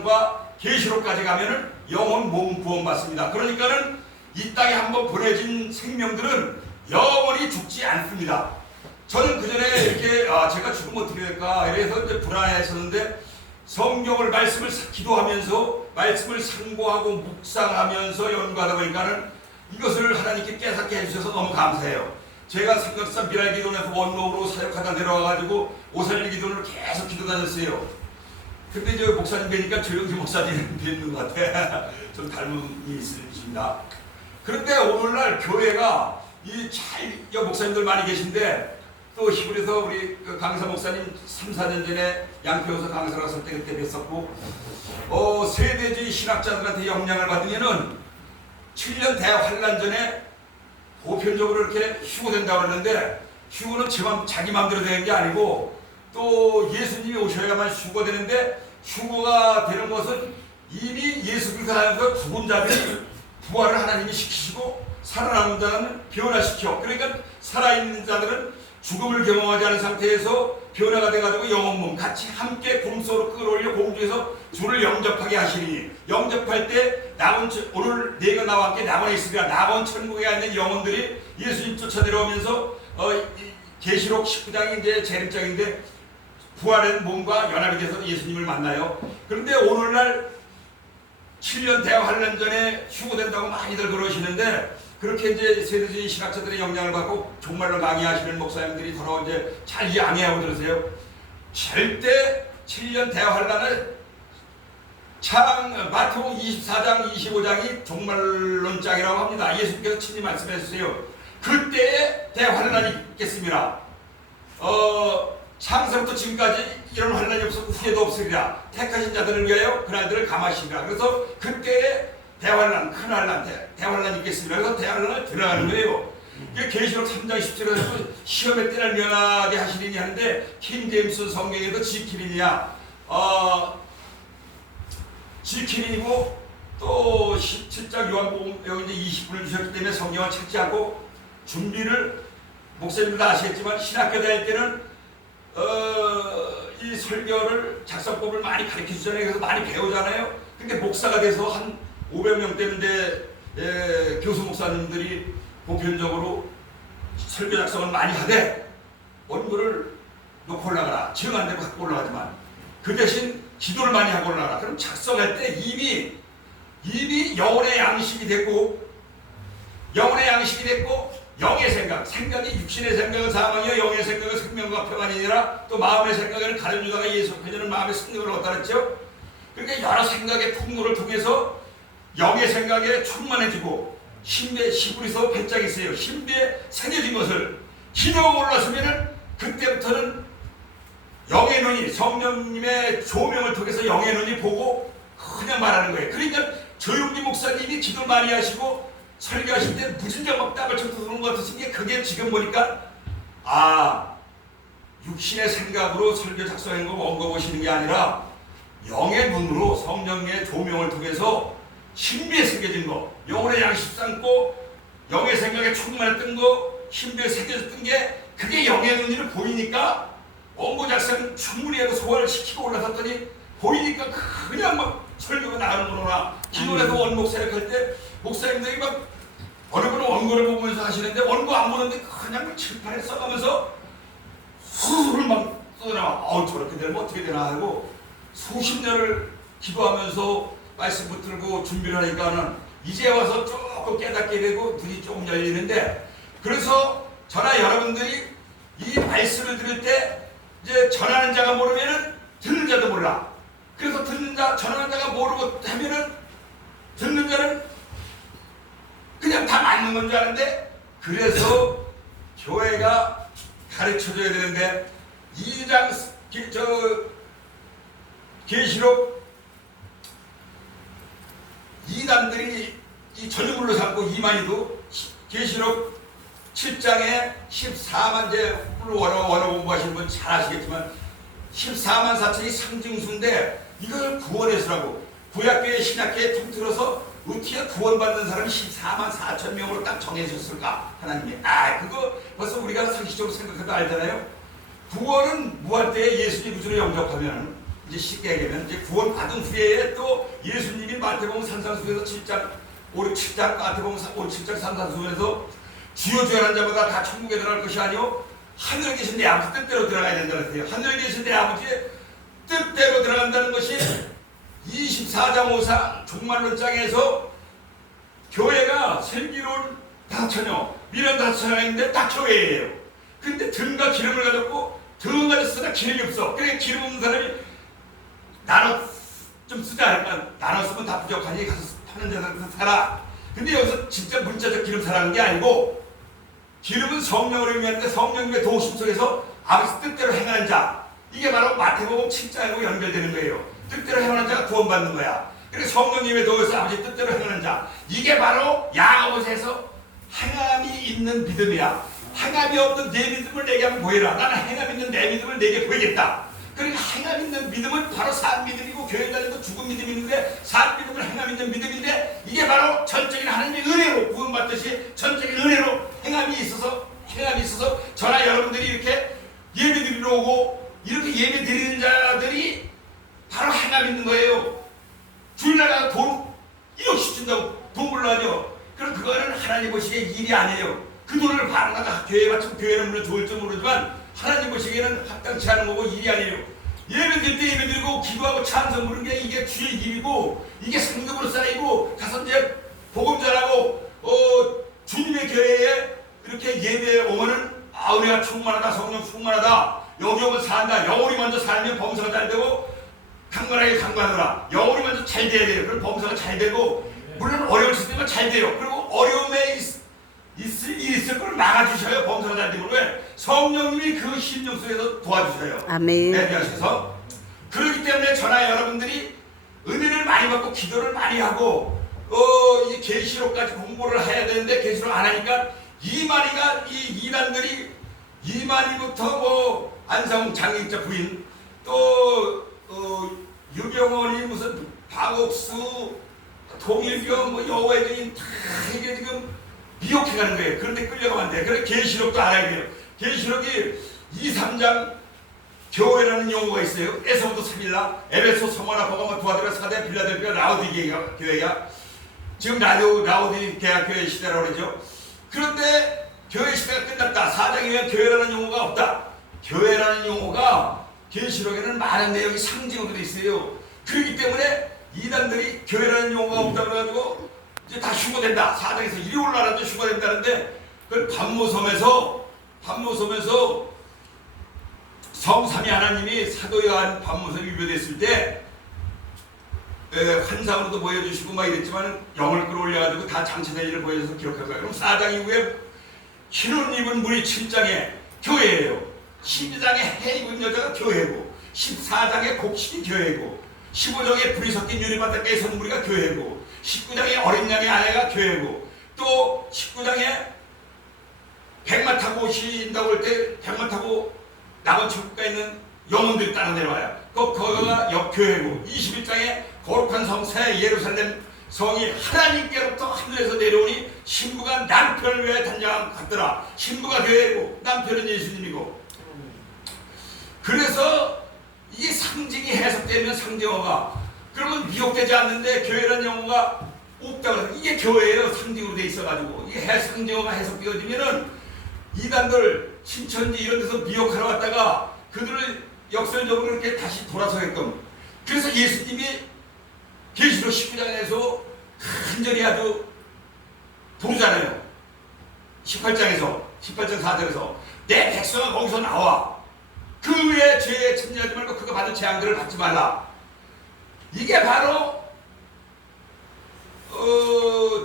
요한과 계시록까지 가면은 영혼 몸 구원받습니다. 그러니까는 이 땅에 한번 보내진 생명들은 영원히 죽지 않습니다. 저는 그 전에 이렇게 제가 죽으면 어떻게 될까 이래서 이제 불안했었는데 성경을 말씀을 기도하면서 말씀을 상고하고 묵상하면서 연구하다 보니까는 이것을 하나님께 깨닫게 해주셔서 너무 감사해요. 제가 삼각산 미랄기도원에서 원로로 사역하다 내려와가지고 오살리기도원을 계속 기도 다녔어요. 근데 이제 목사님 뵈니까 조영기 목사님 뵙는 것 같아. 좀 닮음이 있으십니다. 그런데 오늘날 교회가 목사님들 많이 계신데 또 히브리서 우리 강사 목사님 3, 4년 전에 양평에서 강사로 갔을 때 그때 뵀었고 세대주의 신학자들한테 영향을 받으면은 7년 대환란 전에 보편적으로 이렇게 휴고된다고 그러는데 휴고는 자기 마음대로 되는 게 아니고 또 예수님이 오셔야만 휴고되는데 휴고가 되는 것은 이미 예수 그리스도 안에서 죽은 자들이 부활을 하나님이 시키시고 살아남은 자는 변화시켜. 그러니까 살아있는 자들은 죽음을 경험하지 않은 상태에서 변화가 돼가지고 영혼 몸 같이 함께 금소로 끌어올려 공중에서 주를 영접하게 하시니 영접할 때 오늘 내가 나와 함께 낙원에 있으리라. 낙원 천국에 있는 영혼들이 예수님 쫓아 내려오면서 계시록 19장이 이제 재림장인데 부활한 몸과 연합이 돼서 예수님을 만나요. 그런데 오늘날 7년 대환란 전에 휴고된다고 많이들 그러시는데 그렇게 이제 세대주의 신학자들의 영향을 받고 정말로 강의하시는 목사님들이 더러 이제 잘 양해하고 들으세요. 절대 7년 대환란을 마태복음 24장 25장이 종말론장이라고 합니다. 예수님께서 친히 말씀해 주세요. 그때에 대환란이 있겠습니다. 창세부터 지금까지 이런 환란이 없었고 후에도 없으리라. 택하신 자들을 위하여 그날들을 감하시리라. 그래서 그때에 대환란, 큰 환란, 대환란이 있겠습니다. 그래서 대환란을 들어가는 거예요. 이게 계시록 3장 17절에서 시험의 때를 면하게 하시리니 하는데 킹제임스 성경에도 지키리니야 지키리고 또 17장 요한복음 여기 이제 20분을 주셨기 때문에 성경을 찾지 않고 준비를 목사님들 다 아시겠지만 신학교 다닐 때는 이 설교를 작성법을 많이 가르쳐 주잖아요. 그래서 많이 배우잖아요. 근데 목사가 돼서 한 500명 되는데 교수 목사님들이 보편적으로 설교 작성을 많이 하되 원고를 놓고 올라가라. 정 안 되고 갖고 올라가지만 그 대신 기도를 많이 하고 올라가라. 그럼 작성할 때 이미 영혼의 양식이 됐고 영의 생각이 육신의 생각은 사망이요 영의 생각은 생명과 평안이니라. 또 마음의 생각에는 가련 유다가 예수 그녀는 마음의 승리를 얻다 그랬죠. 그러니까 여러 생각의 풍노를 통해서 영의 생각에 충만해지고 신비에 히브리서 8장이 있어요. 신비에 새겨진 것을 기도가 올랐으면은 그때부터는 영의 눈이 성령님의 조명을 통해서 영의 눈이 보고 그냥 말하는 거예요. 그러니까 조용기 목사님이 기도 많이 하시고 설교하실 때 무진장 막 땀을 쳐서 것 같으신 게 그게 지금 보니까 육신의 생각으로 설교 작성한 거 원고 보시는 게 아니라 영의 눈으로 성령의 조명을 통해서 신비에 새겨진 거, 영혼의 양식 삼고 영의 생각에 충만했던 거, 신비에 새겨졌던 게 그게 영의 눈으로 보이니까 원고 작성 충분히 해도 소화를 시키고 올라섰더니 보이니까 그냥 막 설교가 나가는구나. 기도해서 원목 사역할 때 목사님들이 막 어느 분은 원고를 보면서 하시는데 원고 안 보는데 그냥 칠판에 써가면서 수술을 막 써나와. 저렇게 되면 어떻게 되나 하고 수십 년을 기도하면서 말씀 붙들고 준비를 하니까는 이제 와서 조금 깨닫게 되고 눈이 조금 열리는데, 그래서 저나 여러분들이 이 말씀을 들을 때 이제 전하는 자가 모르면은 듣는 자도 몰라. 그래서 전하는 자가 모르고 하면은 듣는 자는 그냥 다 맞는 건 줄 아는데, 그래서 교회가 가르쳐줘야 되는데 2장 계시록 이단들이 이 전유물로 삼고 이만희도 계시록 7장에 14만 제 원어 공부하시는 분 잘 아시겠지만 14만 4천이 상징수인데 이걸 구원해서라고 구약계의 신약계에 통틀어서 어떻게 구원받는 사람이 14만 4천 명으로 딱 정해졌을까 하나님이. 그거 벌써 우리가 상식적으로 생각해도 알잖아요. 구원은 무할 때에 예수님 구주로 영접하면 이제 쉽게 얘기하면 이제 구원 받은 후에 또 예수님이 마태복음 산상수에서 7장 5, 7장 마태복음 5, 7장 산상수에서 주여 주여 하는 자마다 다 천국에 들어갈 것이 아니요 하늘에 계신 내 아버지 뜻대로 들어가야 된다는 거예요. 하늘에 계신 내 아버지의 뜻대로 들어간다는 것이 24장 5상 종말론장에서 교회가 슬기로운 5천여 미련 5천여가 있는데 딱 교회예요. 근데 등과 기름을 가졌고 등 가졌으나 기름이 없어. 그러니까 기름 없는 사람이 나눠 좀 쓰자. 그러니까 나눠 쓰면 다 부족하니 가서 파는 데서 사라. 근데 여기서 진짜 문자적 기름 사라는 게 아니고 기름은 성령을 의미하는데 성령님의 도우심 속에서 아버지 뜻대로 행하는 자. 이게 바로 마태복음 7장하고 연결되는 거예요. 뜻대로 행하는 자가 구원받는 거야. 그래서 성령님의 도우에서 아버지 뜻대로 행하는 자. 이게 바로 야고보서에서 행함이 있는 믿음이야. 행함이 없는 내 믿음을 내게 한번 보여라. 나는 행함 있는 내 믿음을 내게 보이겠다. 그러니까 행함 있는 믿음은 바로 산 믿음이고 교회 다니도 죽은 믿음이 있는데 산 믿음은 행함 있는 믿음인데 이게 바로 전적인 하나님의 은혜로 구원받듯이 전적인 은혜로 행함이 있어서 저나 여러분들이 이렇게 예배 드리러 오고 이렇게 예배 드리는 자들이 바로 행함 있는 거예요. 주일날 돈 1억씩 준다고 돈 벌라죠. 그럼 그거는 하나님 보시기에 일이 아니에요. 그 돈을 받아가 교회에 바치면 교회는 물론 좋을지 모르지만 하나님 보시기에는 합당치 않은 거고 일이 아니에요. 예배 드릴 때 예배 드리고 기도하고 찬송 부르는 게 이게 주의 일이고 이게 상급으로 쌓이고 가서 이제 복음 전하고 주님의 교회에 이렇게 예배에 오면은 은혜가 충만하다 성령 충만하다 여기 오면 산다. 영혼이 먼저 살면 범사가 잘 되고 강건하게 강건하더라. 영혼이 먼저 잘 돼야 돼요. 그럼 범사가 잘 되고 물론 어려울 수 있지만 잘 돼요. 그리고 어려움에 있을 걸 막아주셔요. 범사가 잘 되고 왜? 성령님이 그 심령 속에서 도와주셔요. 아멘. 내주셔서 그렇기 때문에 저나 여러분들이 은혜를 많이 받고 기도를 많이 하고 이 계시록까지 공부를 해야 되는데 계시록 안 하니까 이만희가 이 이단들이 이만희부터 뭐 안성 장익자 부인 또 유병원이 무슨 박옥수 통일교 뭐 여호와의 증인 다 이게 지금 미혹해가는 거예요. 그런데 끌려가면 안 돼. 그래 계시록도 알아야 돼요. 계시록이 2, 3장 교회라는 용어가 있어요. 에서부터 3일라 에베소, 서머나, 버가모, 두아드라, 사대, 빌라델피아, 라오디게아 교회야. 지금 라오디게아 교회 시대라고 그러죠. 그런데 교회 시대가 끝났다. 4장이면 교회라는 용어가 없다. 교회라는 용어가 계시록에는 많은 내용이 상징으로 돼 있어요. 그렇기 때문에 이단들이 교회라는 용어가 없다 그래가지고 이제 다 휴거된다. 4장에서 이리 올라라도 휴거된다는데 그걸 반모섬에서 성삼위 하나님이 사도 요한 반모섬이 유배됐을 때 환상으로도 보여주시고 막 이랬지만 영을 끌어올려가지고 다 장치된 일을 보여줘서 기록한 거예요. 그럼 4장 이후에 흰옷 입은 분이 7장에 교회예요. 12장에 해 입은 여자가 교회고 14장에 곡식이 교회고 15장에 불이 섞인 유리바닷가에 선 무리가 교회고 19장에 어린 양의 아내가 교회고 또 19장에 백마 타고 오신다고 할 때 백마 타고 낙원 천국가 있는 영혼들이 따라 내려와요. 거기가 역교회고 21장에 거룩한 성 새 예루살렘 성이 하나님께로부터 하늘에서 내려오니 신부가 남편을 위해 단장한 것 같더라. 신부가 교회고 남편은 예수님이고 그래서 이게 상징이 해석되면 상징어가 그러면 미혹되지 않는데 교회라는 용어가 없다고 해서 이게 교회예요. 상징으로 돼 있어가지고 이게 상징어가 해석되어지면은 이단들 신천지 이런 데서 미혹하러 왔다가 그들을 역설적으로 이렇게 다시 돌아서게끔 그래서 예수님이 계시록 19장에서 간절히 아주 부르잖아요. 18장 4절에서 내 백성은 거기서 나와 그 외에 죄에 참여하지 말고 그가 받은 재앙들을 받지 말라. 이게 바로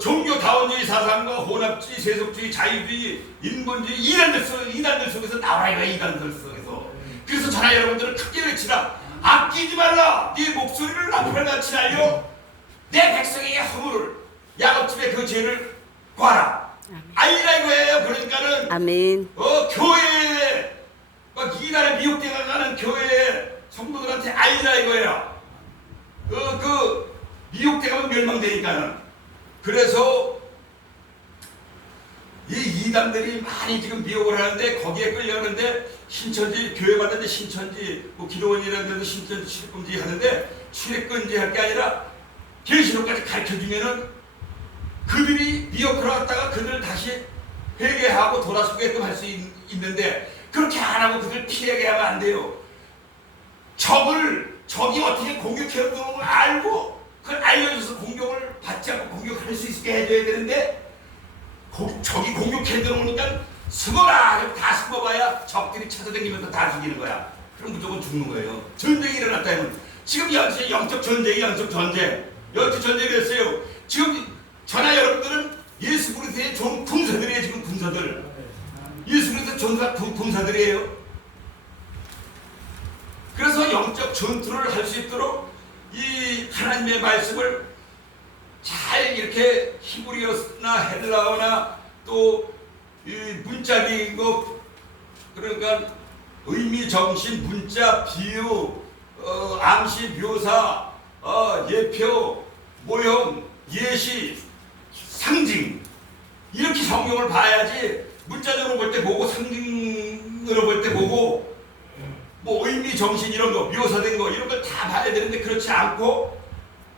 종교다원주의 사상과 혼합주의, 세속주의, 자유주의, 인본주의 이단들 속에서 나와라 이거야. 이단들 속에서. 그래서 저나 여러분들은 크게 외치라. 아끼지 말라. 네 목소리를 나팔같이 알려 내 백성에게 허물을 야곱집에 그 죄를 구하라. 알리라 이거예요. 그러니까는 아멘. 교회에 막 이단에 미혹되어 가는 교회의 성도들한테 알리라 이거예요. 그 미혹되어 가면 멸망되니까는. 그래서 이 이단들이 많이 지금 미혹을 하는데 거기에 끌려가는데 신천지 교회 받는데 신천지 뭐 기도원이라는 데도 신천지 출입금지 하는데 출입금지 할 게 아니라 계시록까지 가르쳐주면은 그들이 미혹을 왔다가 그들을 다시 회개하고 돌아서게끔 할 수 있는데 그렇게 안 하고 그들 피하게 하면 안 돼요. 적이 어떻게 공격해야 되는 걸 알고 그걸 알려줘서 공격을 받지 않고 공격할 수 있게 해줘야 되는데 적이 공격해 들어오니까 숨어라! 다 숨어봐야 적들이 찾아다니면서 다 죽이는 거야. 그럼 무조건 죽는 거예요. 전쟁이 일어났다 하면 지금 영적 전쟁이 영적 전쟁이 됐어요. 지금 저나 여러분들은 예수 그리스도의 군사들이에요. 지금 군사들. 예수 그리스도의 전사 군사들이에요. 그래서 영적 전투를 할 수 있도록 이 하나님의 말씀을 잘 이렇게 히브리어나 헬라어나 또 문자적인 거 그러니까 의미, 정신, 문자, 비유, 암시, 묘사, 예표, 모형, 예시, 상징 이렇게 성경을 봐야지 문자적으로 볼 때 보고 상징으로 볼 때 보고 뭐 의미, 정신 이런 거 묘사된 거 이런 걸 다 봐야 되는데 그렇지 않고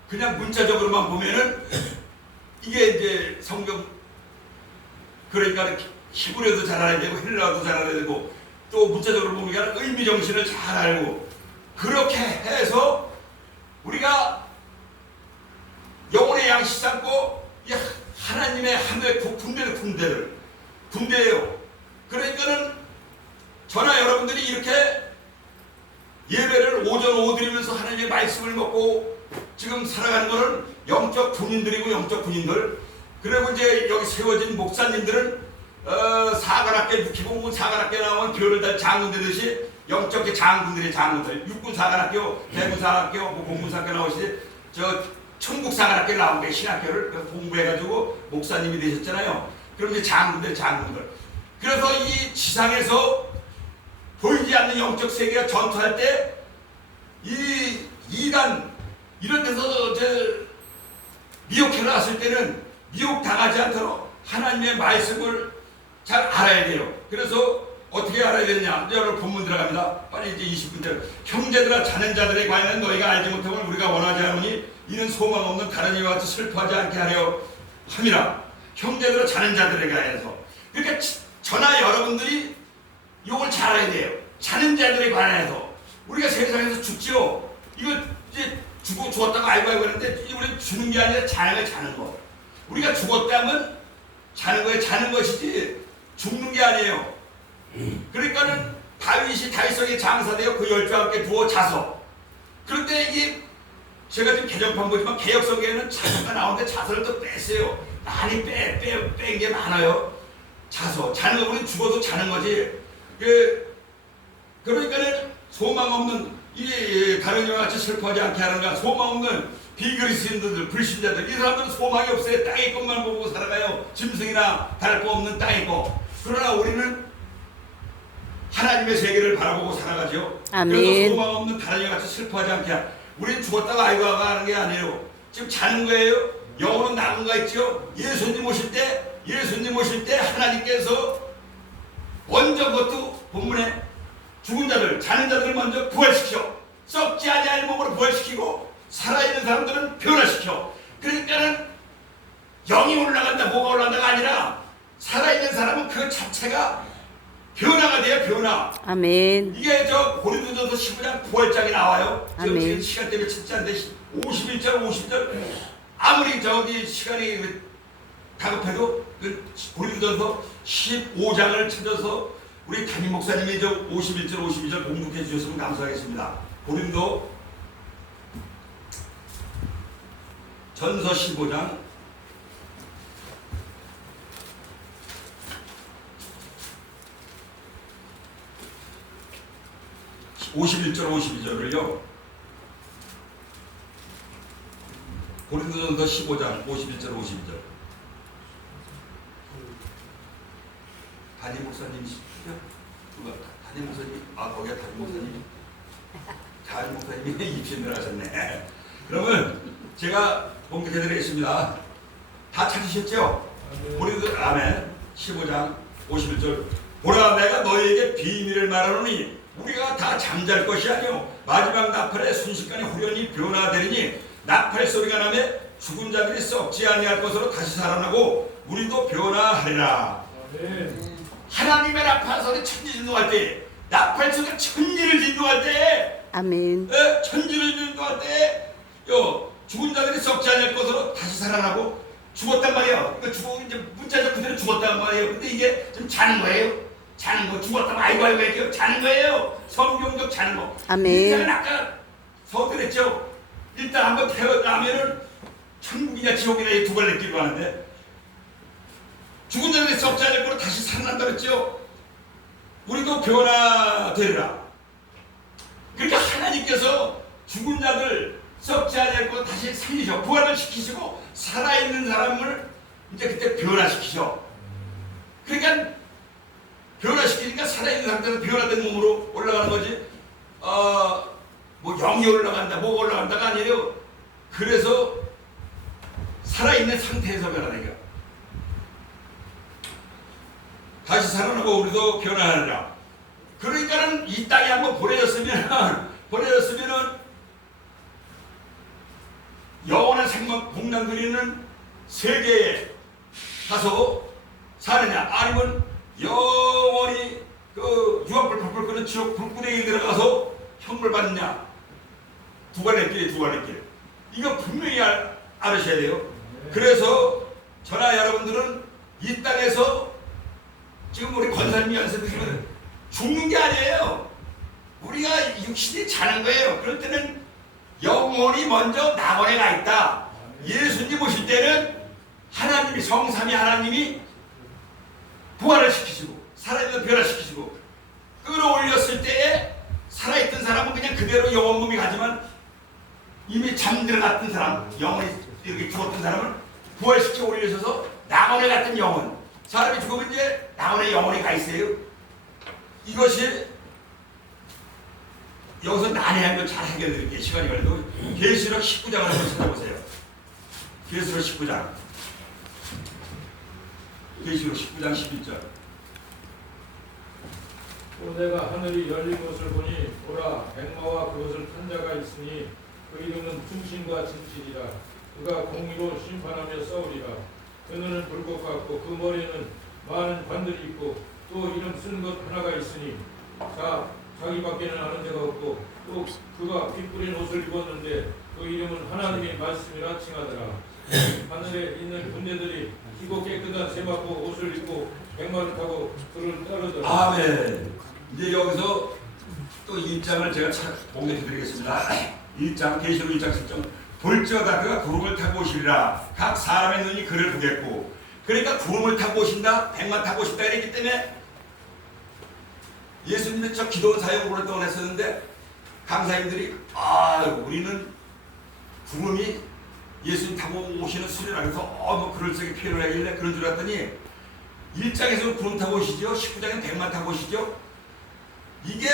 그냥 문자적으로만 보면은 이게 이제 성경 그러니까 히브리어도 잘 알아야 되고 헬라어도 잘 알아야 되고 또 문자적으로 보면 의미 정신을 잘 알고 그렇게 해서 우리가 영혼의 양식 삼고 하나님의 하늘의 군대예요. 그러니까는 저나 여러분들이 이렇게 예배를 오전 오후 드리면서 하나님의 말씀을 먹고 지금 살아가는 것은 영적 군인들이고 영적 군인들. 그리고 이제 여기 세워진 목사님들은 사관학교 기본군 사관학교 나오면 별을 달 장군 되듯이 영적 장군들이 장군들. 육군 사관학교, 대군 사관학교, 뭐 공군 사관학교 나오시지 저 천국 사관학교 나온 게 신학교를 공부해가지고 목사님이 되셨잖아요. 그럼 이제 장군들. 그래서 이 지상에서 보이지 않는 영적 세계가 전투할 때 이 이단 이런 데서 미혹해 놨을 때는 미혹 당하지 않도록 하나님의 말씀을 잘 알아야 돼요. 그래서 어떻게 알아야 되느냐? 여러분 본문 들어갑니다. 빨리 이제 20분째. 형제들아 자는 자들에 관하여는 너희가 알지 못함을 우리가 원하지 않으니 이는 소망 없는 다른 이와 같이 슬퍼하지 않게 하려 함이라. 형제들아 자는 자들에 관해서. 그러니까 저나 여러분들이 이걸 잘 알아야 돼요. 자는 자들에 관해서. 우리가 세상에서 죽지요. 이거 이제 죽었다고 알고 하는데 우리 죽는 게 아니라 자는 거. 우리가 죽었다면 자는 거에 자는 것이지 죽는 게 아니에요. 그러니까는 다윗이 다윗성에 장사되어 그 12와 함께 누워 자서. 그런데 이게 제가 지금 개정판 보지만 개혁성경에는 자서가 나오는데 자서를 또 뺐어요. 많이 뺀 게 많아요. 자서. 자는 거 우리는 죽어도 자는 거지. 그러니까는 소망 없는 이 다른 이와 같이 슬퍼하지 않게 하는가. 소망 없는 비그리스인들, 불신자들 이 사람들은 소망이 없어요. 땅의 것만 보고 살아가요. 짐승이나 다를 거 없는 땅의 것. 그러나 우리는 하나님의 세계를 바라보고 살아가죠. 아멘. 그래서 소망 없는 다른 이와 같이 슬퍼하지 않게. 우리는 죽었다가 아이고 하는 게 아니에요. 지금 자는 거예요. 영혼은 남은 거 있죠. 예수님 오실 때 하나님께서 먼저 그것도 본문에 죽은 자들, 자는 자들을 먼저 부활시켜. 썩지 아니할 몸으로 부활시키고 살아있는 사람들은 변화시켜. 그러니까는 영이 올라간다, 뭐가 올라간다가 아니라 살아있는 사람은 그 자체가 변화가 돼요, 변화. 아멘. 이게 저 고린도전서 15장 부활장이 나와요. 지금 시간 때문에 찾지 않는데 51절 아무리 저기 시간이 다급해도 그 고린도전서 15장을 찾아서 우리 담임 목사님이 저 51절 52절 공독해 주셨으면 감사하겠습니다. 고린도 전서 15장 51절 52절을요. 고린도전서 15장 51절 52절. 담임 목사님이시죠? 누가 담임 목사님? 아 거기가 담임 목사님. 담임 목사님이 입신을 하셨네. 그러면 제가 공개해드리겠습니다. 다 찾으셨죠? 고린도 아멘 15장 51절 보라 내가 너희에게 비밀을 말하노니 우리가 다 잠잘 것이 아니요 마지막 나팔에 순식간에 후련히 변화되리니 나팔 소리가 나며 죽은 자들이 썩지 아니할 것으로 다시 살아나고 우리도 변화하리라. 하나님의 나팔 소리 천지 진동할 때 나팔 소리가 천지를 진동할 때 아멘. 천지를 진동할 때 죽은 자들이 썩지 않을 것으로 다시 살아나고 죽었단 말이에요. 그러니까 죽어 이제 문자적 그대로 죽었단 말이에요. 근데 이게 좀 자는 거예요. 자는 거 죽었다면 아이고 했죠. 자는 거예요. 성경적 자는 거. 아멘. 일단은 아까 서두랬죠. 일단 한번 태어나면은 천국이냐 지옥이냐 이 두 갈래 길로 하는데 죽은 자들이 썩지 않을 거로 다시 살아난다 그랬죠. 우리도 변화되리라. 그러니까 하나님께서 죽은 자들 썩지 않을 거로 다시 살리셔 부활을 시키시고 살아있는 사람을 이제 그때 변화시키셔. 그러니까 변화시키니까 살아있는 상태에서 변화된 몸으로 올라가는 거지. 뭐 영이 올라간다, 뭐가 올라간다가 아니에요. 그래서 살아있는 상태에서 변화된 거야. 다시 살아나고 우리도 변화하리라. 그러니까는 이 땅에 한번 보내졌으면은 영원한 생명 복난 누리는 세계에 가서 사느냐 아니면 영원히 그 유황불 펄펄 끄는 지옥 불구덩이에 들어가서 형벌 받느냐. 두 갈래 길이 두 갈래 길. 이거 분명히 알으셔야 돼요. 그래서 저나 여러분들은 이 땅에서 지금 우리 권사님이 연습해주면 죽는 게 아니에요. 우리가 육신이 자는 거예요. 그럴 때는 영혼이 먼저 낙원에 가 있다. 예수님 오실 때는 하나님이 성삼위 하나님이 부활을 시키시고 살아있는 변화시키시고 끌어올렸을 때에 살아있던 사람은 그냥 그대로 영혼 몸이 가지만 이미 잠들어갔던 사람 영혼이 이렇게 죽었던 사람은 부활시켜 올리셔서 낙원에 갔던 영혼 사람이 죽으면 이제 낙원에 영혼이 가 있어요. 이것이 여기서 난해한 걸 잘 해결드릴게요. 시간이 걸려도 계시록 19장을 한번 찾아보세요. 계시록 19장 계시록 19장 11절 또 내가 하늘이 열린 것을 보니 보라 백마와 그것을 탄 자가 있으니 그 이름은 충신과 진실이라. 그가 공의로 심판하며 싸우리라. 그 눈은 불꽃 같고 그 머리에는 많은 관들이 있고 또 이름 쓰는 것 하나가 있으니 자기밖에는 아는 자가 없고 또 그가 피 뿌린 옷을 입었는데 그 이름은 하나님의 말씀이라 칭하더라. 하늘에 있는 군대들이 희고 깨끗한 세마포 옷을 입고 백마를 타고 그를 따르더라. 아멘. 이제 여기서 또 1장을 제가 공개해 드리겠습니다. 1장 계시록 1장 10절 볼지어다 그가 구름을 타고 오시리라. 각 사람의 눈이 그를 보겠고. 그러니까 구름을 타고 오신다, 백마 타고 오신다 이랬기 때문에 예수님도 저 기도원 사역을 오랫동안 했었는데 강사님들이 우리는 구름이 예수님 타고 오시는 수리라 그래서 뭐 그럴싸하게 표현을 하길래 그런 줄 알았더니 1장에서는 구름 타고 오시죠. 19장에는 백마 타고 오시죠. 이게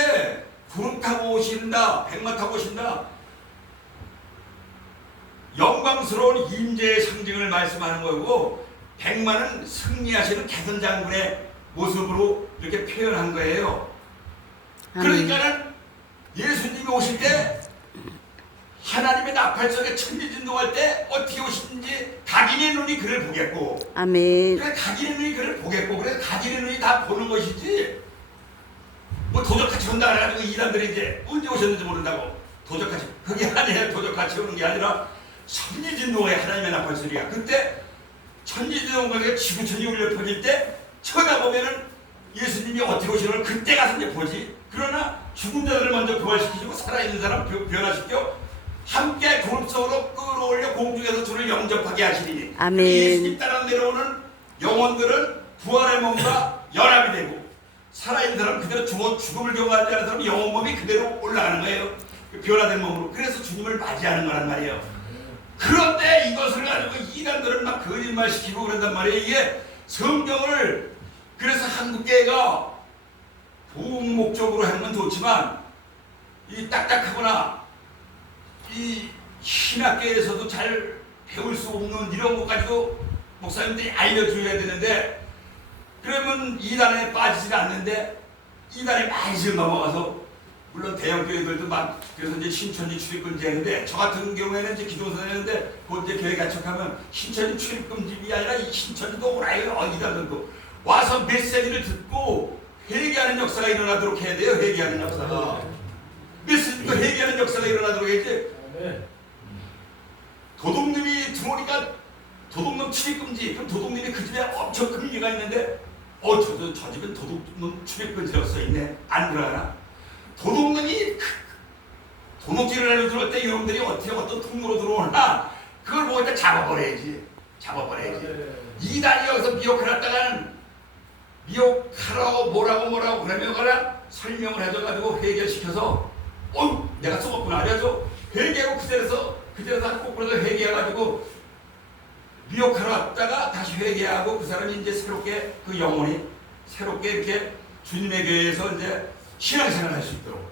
구름 타고 오신다, 백마 타고 오신다 영광스러운 임재의 상징을 말씀하는 거고 백마는 승리하시는 개선장군의 모습으로 이렇게 표현한 거예요. 그러니까는 예수님이 오실 때 하나님의 나팔소리가 천지진동할 때 어떻게 오시는지 각인의 눈이 그를 보겠고 아멘. 그래 각인의 눈이 그를 보겠고 그래서 각인의 눈이 다 보는 것이지 뭐 도적같이 온다 그래가지고 이단들이 이제 언제 오셨는지 모른다고 도적같이 그게 아니에요. 도적같이 오는 게 아니라 천지진동의 하나님의 나팔소리가 그때 천지진동과 지구천이 울려 퍼질 때 쳐다보면은 예수님이 어떻게 오시는 걸 그때 가서 이제 보지. 그러나 죽은 자들을 먼저 부활시키시고 살아있는 사람 변화시켜 함께 구름 속으로 끌어올려 공중에서 주를 영접하게 하시리니 아멘. 예수님 따라 내려오는 영혼들은 부활의 몸과 연합이 되고 살아있는 사람 그대로 죽음을 경험하지 않은 사람은 영혼 몸이 그대로 올라가는 거예요. 변화된 몸으로. 그래서 주님을 맞이하는 거란 말이에요. 그런데 이것을 가지고 이단들은 막 거짓말시키고 그런단 말이에요. 이게 성경을 그래서 한국교회가 부흥 목적으로 하는 건 좋지만 이 딱딱하거나 이 신학계에서도 잘 배울 수 없는 이런 것 가지고 목사님들이 알려줘야 되는데 그러면 이단에 빠지지 않는데 이단에 많이 지금 넘어가서 물론 대형 교회들도 막 그래서 이제 신천지 출입금지 했는데 저 같은 경우에는 이제 기도선 했는데 그 이제 교회 개척하면 신천지 출입금지가 아니라 이 신천지도 오라요 이단들도 와서 메시지를 듣고 회개하는 역사가 일어나도록 해야 돼요. 회개하는 역사가 메시지도 회개하는 역사가 일어나도록 해야지. 도둑놈이 들어오니까 도둑놈 출입금지 그럼 도둑놈이 그 집에 엄청 큰 일가 있는데 저 집은 도둑놈 출입금지라고 써있네 안 들어가나? 도둑놈이 도둑질을 하려고 들어올 때 여러분들이 어떻게 어떤 통로로 들어오나 그걸 보고 일단 잡아버려야지. 이단이 여기서 미혹해놨다가는 미혹하라고 뭐라고 그러면 그냥 설명을 해줘가지고 회개시켜서 내가 썩었구나 그래서 회개하고 그 자리에서 거꾸로 회개해가지고 미혹하러 왔다가 다시 회개하고 그 사람이 이제 새롭게 그 영혼이 새롭게 이렇게 주님의 교회에서 이제 신앙생활을 할 수 있도록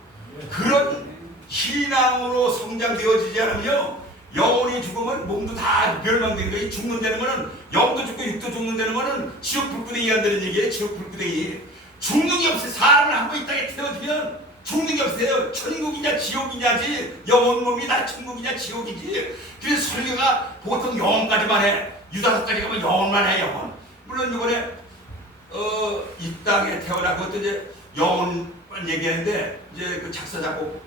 그런 신앙으로 성장되어지지 않으면요 영혼이 죽으면 몸도 다 멸망되는 거예요. 죽는다는 거는 영도 죽고 육도 죽는다는 거는 지옥 불구덩이 한다는 얘기예요. 지옥 불구덩이 죽는 게 없어요. 사람을 한 번 이 땅에 태워주면 죽는 게 없어요. 천국이냐 지옥이냐지 영혼 몸이 다 천국이냐 지옥이지. 그래서 설교가 보통 영혼까지만 해. 유다서까지 가면 영혼만 해. 영혼. 물론 이번에 이 땅에 태어나 그것도 이제 영혼만 얘기하는데 이제 그 작사 작곡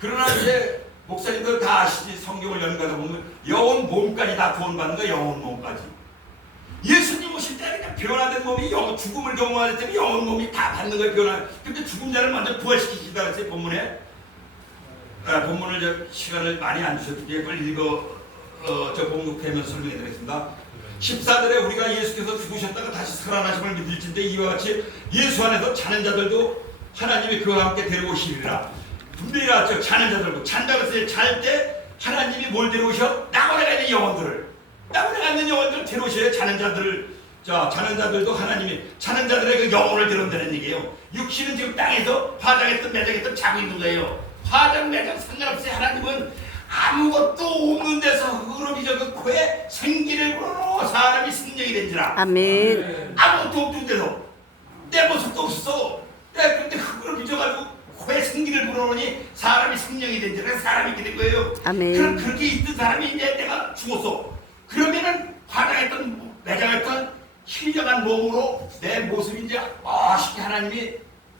그러나 이제 목사님들 다 아시지 성경을 연구하다 보면 영혼 몸까지 다 구원받는 거야. 영혼 몸까지. 예수님 오실 때 그냥 변화된 몸이 죽음을 경험할 때 영혼 몸이 다 받는 거예요. 변화. 근데 죽은 자를 먼저 부활시키시다 그랬어요. 본문에. 본문을 시간을 많이 안 주셨는데 빨리 저 봉독하면서 설명해 드리겠습니다. 14절에 우리가 예수께서 죽으셨다가 다시 살아나심을 믿을진데 이와 같이 예수 안에서 자는 자들도 하나님이 그와 함께 데려오시리라. 분명히 나왔죠. 자는 자들도. 잔다고 잘 때 하나님이 뭘 데려오셔? 낙원에 있는 영혼들을. 낙원에 있는 영혼들을 데려오셔야 자는 자들을. 자는 자들도 하나님이 자는 자들의 그 영혼을 데려온다는 얘기예요. 육신은 지금 땅에서 화장했던 매장했던 자고 있는 거예요. 화장 매장 상관없이 하나님은 아무것도 없는 데서 흐름이 그 코에 생기를 불어넣어 사람이 생명이 된지라. 아멘. 아무것도 없는 데서 내 모습도 없어. 근데 흙으로 빚어가지고 코에 생기를 불어넣으니 사람이 생명이 된지라. 사람이 있게 된 거예요. 아멘. 그럼 그렇게 있던 사람이 이제 내가 죽었어. 그러면은 화장했던 매장했던 신령한 몸으로 내 모습이 이제 멋있게 하나님이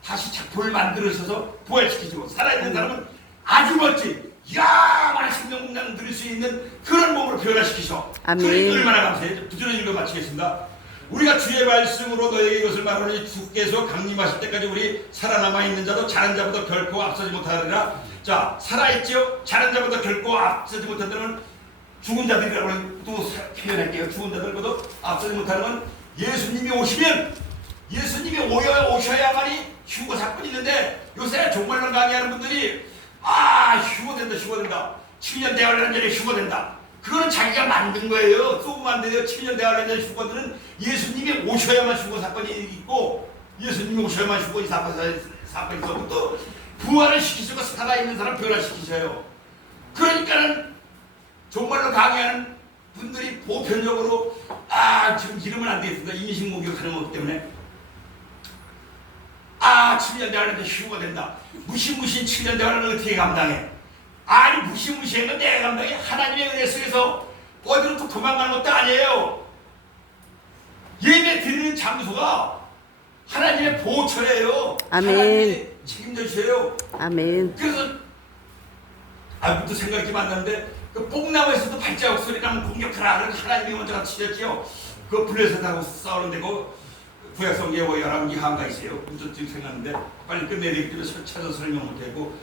다시 작품을 만들어서 부활시키시고 살아있는 사람은 아주 멋진 많은 생명을 누릴 수 있는 그런 몸으로 변화시키셔. 아멘. 그러니 얼마나 감사해요. 부지런히 읽어 마치겠습니다. 우리가 주의 말씀으로 너에게 이것을 말하니 주께서 강림하실 때까지 우리 살아남아 있는 자도 자는 자보다 결코 앞서지 못하리라. 자, 살아있지요. 자는 자보다 결코 앞서지 못한다는 죽은 자들이라고 또 표현할게요. 죽은 자들보다 앞서지 못하는 건 예수님이 오시면 예수님이 오셔야만이 휴거 사건이 있는데 요새 정말로 강의하는 분들이 휴거된다. 7년 대환란 전에 휴거된다. 그거는 자기가 만든 거예요. 쏘고 만드요 7년 대환란 전에 휴거들은 예수님이 오셔야만 휴거 사건이 있고 예수님이 오셔야만 휴거 사건이 있었고 또 부활을 시키시고 살아있는 사람 변화시키셔요. 그러니까는 정말로 강의하는 분들이 보편적으로 지금 이러면 안 되겠습니다. 인신공격하는 거기 때문에 7년 대환란전 휴거가 된다. 무시무시한 7년 대환란을 어떻게 감당해? 아니 무시무시한 건 내가 감당해. 하나님의 은혜 속에서 어디로 또 도망가는 것도 아니에요. 예배 드리는 장소가 하나님의 보초예요. 아멘. 하나님이 책임져 주세요. 아멘. 그래서 또 생각이 많았는데 그 뽕나무에서도 발자국 소리 나면 공격하라. 그래서 하나님이 먼저 같이 치셨지요. 그 블레셋하고 싸우는데 그 구약성경 열왕기 하가 있어요. 문득 생각하는데 빨리 끝내야 되기 때문에 찾아서 설명 못하고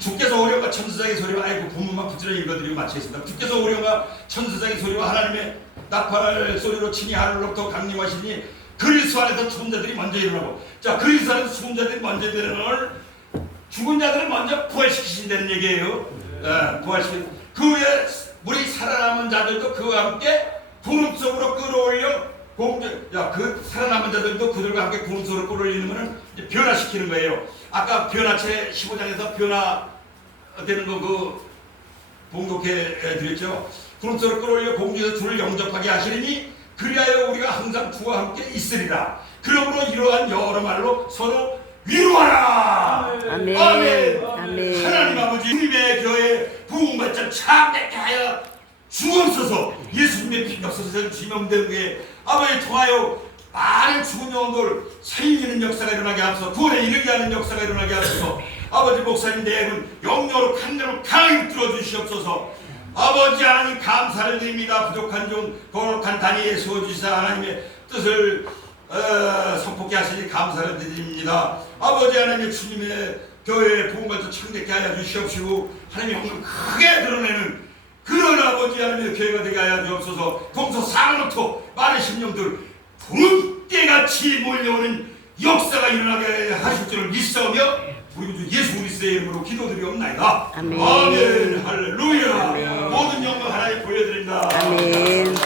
주께서 오려가 천사장의 소리와 본문만 부지런히 읽어드리고 마치겠습니다. 주께서 오려가 천사장의 소리와 하나님의 나팔 소리로 친히 하늘로부터 강림하시니 그리스도 안에서 죽은 자들이 먼저 일어나고 그리스도 안에서 죽은 자들이 먼저 일어나는 죽은 자들을 먼저 부활시키신다는 얘기예요. 부활시킨 그 후에 우리 살아남은 자들도 그와 함께 구름 속으로 끌어올려 그 살아남은 자들도 그들과 함께 구름 속으로 끌어올리는 것은 변화시키는 거예요. 아까 변화체 15장에서 변화되는 거 봉독해 드렸죠. 구름 속으로 끌어올려 공중에서 주를 영접하게 하시리니 그리하여 우리가 항상 주와 함께 있으리라. 그러므로 이러한 여러 말로 서로 위로하라. 아멘. 아멘. 아멘. 하나님 아버지, 주님의 교회 부흥받자 참되게 하여 주옵소서. 예수님의 피가 쏟아져 지명되는 게 아버지 통하여 많은 죽은 영혼들 살리는 역사가 일어나게 하소서. 구원에 이르게 하는 역사가 일어나게 하소서. 아버지 목사님 내분 영역으로 간절로 강하게 들어주시옵소서. 아버지 하나님 감사를 드립니다. 부족한 종 거룩한 단위에 세워주시사 하나님의 뜻을 선포케 하시니 감사를 드립니다. 아버지 하나님 주님의 교회의 부흥받자 참되게 하여 주시옵시고 하나님의 영광을 크게 드러내는 그런 아버지 하나님의 교회가 되게 하여 주옵소서. 동서상으로부터 많은 심령들 분께같이 몰려오는 역사가 일어나게 하실 줄을 믿사오며 우리 주 예수 그리스도의 이름으로 기도드리옵나이다. 아멘. 아멘. 할렐루야. 아멘. 모든 영광 하나님 보여드립니다. 아멘.